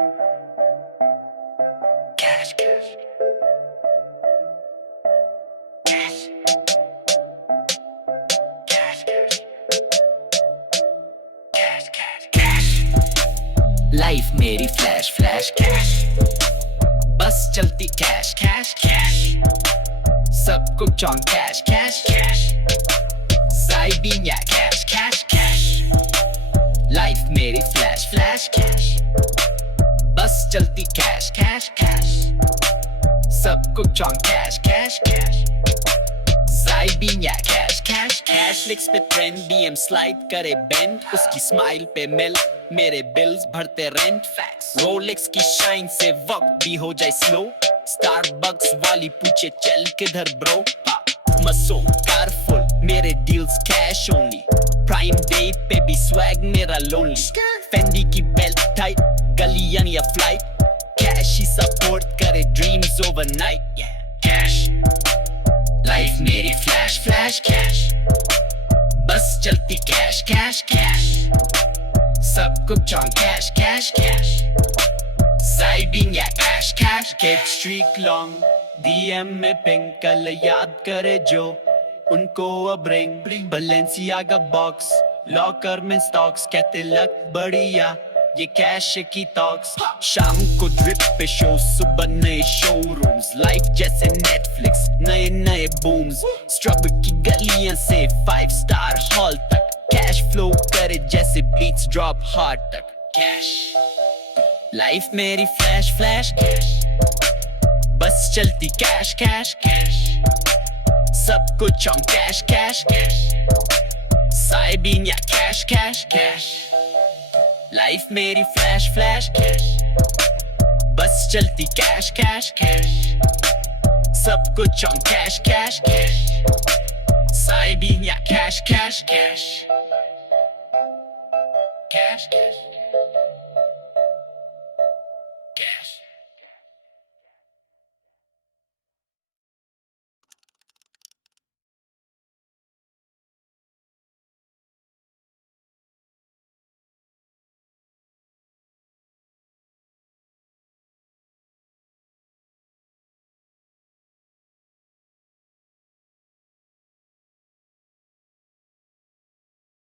Cash, cash. Cash. Cash, cash. Cash, cash, cash. Life मेरी flash flash cash, बस चलती cash cash cash, सब कुछ on cash cash cash, siding या cash cash cash. Life मेरी flash flash cash, बस चलती कैश कैश कैश, सब कुछ on cash cash cash, siding या कैश कैश कैश। लिक्स पे ट्रेंड डीएम स्लाइड करे बेंड, उसकी स्माइल पे मिल मेरे बिल्स भरते रेंट। फैक्स रोलेक्स की शाइन से वक्त भी हो जाए स्लो, स्टारबक्स वाली पूछे चल किधर ब्रो। मसो कारफुल मेरे deals cash only, prime day पे भी स्वैग मेरा लोनली। फेंडी की बेल्ट टाइट गलियन या फ्लाइट, कैश ही सपोर्ट करे ड्रीम्स ओवरनाइट। कैश लाइफ मेरी फ्लैश फ्लैश कैश, बस चलती कैश कैश कैश, सब कुछ on cash cash cash, siding या cash cash. Cake streak long DM में पिंक कल याद करे जो उनको अब रिंग। बैलेंसियागा बॉक्स लॉकर में स्टॉक्स, कहते लक बढ़िया ये कैश की टॉक्स। शाम को ड्रिप पे शो, सुबह नए शोरूम्स, लाइफ जैसे नेटफ्लिक्स नए नए बूम्स। स्ट्रगल की गलियां से 5 स्टार हॉल तक, कैश फ्लो करे जैसे बीट्स ड्रॉप हार्ट तक। कैश लाइफ मेरी फ्लैश फ्लैश कैश, बस चलती कैश कैश कैश, सब कुछ on cash cash cash, siding या कैश कैश कैश। लाइफ मेरी फ्लैश फ्लैश कैश, बस चलती कैश कैश कैश, सब कुछ on cash cash cash, siding या cash cash cash. Cash, cash.